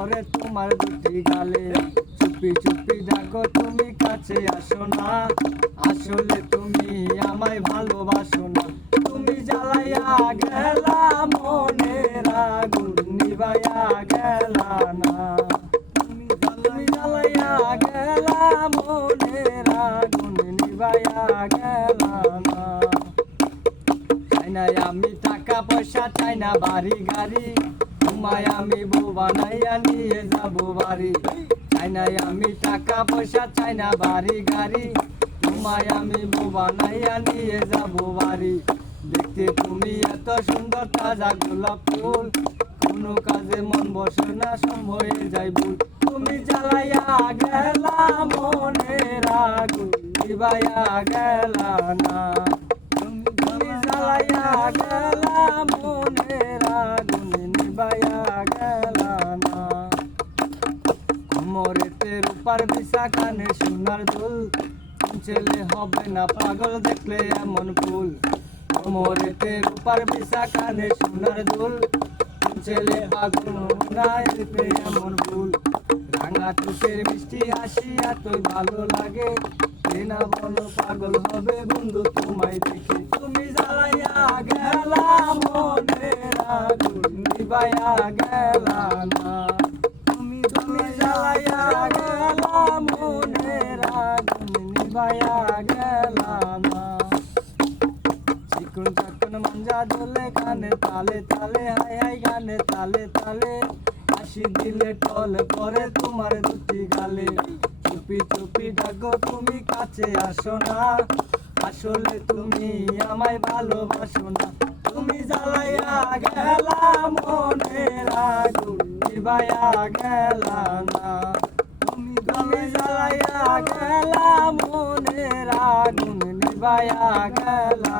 করে তোমার দুটি গালে। চুপি চুপি ডাকো, তুমি কাছে আসো না। আসলে তুমি আমায় ভালোবাসো না। তুমি জ্বালাইয়া গেলা, মনের আগুন নিবাইয়া গেলা না। তুমি জ্বালাইয়া গেলা, মনের আগুন নিবাইয়া গেলা না। চাই না আমি টাকা পয়সা, চাই না বাড়ি গাড়ি। তোমায় আমি বউ বানাইয়া নিয়ে যাব বাড়ি। চাই না আমি টাকা পয়সা, চাই না বাড়ি গাড়ি। তোমায় আমি বউ বানাইয়া নিয়ে যাব বাড়ি। দেখতে তুমি এত সুন্দর তাজা গোলাপ ফুল। কোনো কাজে মন বসে না, সময়ে যাই ভুল। তুমি জ্বালাইয়া গেলা মনের আগুন, নিবাইয়া গেলা না। কোমরেতে রূপার বিশা কানে সোনার দুল। ছেলে হবে না পাগল দেখলে এমন ফুল কোমরেতে রূপার বিশা কানে সোনার দুল। ছেলে পাগল না দেখলে এমন ফুল রাঙা চোখের মিষ্টি হাসি এতই ভালো লাগে। না বলো পাগল হবে বন্ধু, তোমায় দেখে তুমি জ্বালাইয়া গেলা মনের আগুন নিবাইয়া গেলা না। আগুন নিবাইয়া চিকুন চাকুন মঞ্জা দোলে গানে, তালে তালে হাই হাই গানে, তালে তালে। হাসি দিলে টল করে তোমার দুটি গালে। চুপি চুপি ডাকো, তুমি কাছে আসো না। আসলে তুমি আমায় ভালোবাসো না। তুমি জ্বালাইয়া গেলা মনের আগুন নিবাইয়া গেলা না। তুমি তুমি জ্বালাইয়া নিবাইয়া গেলা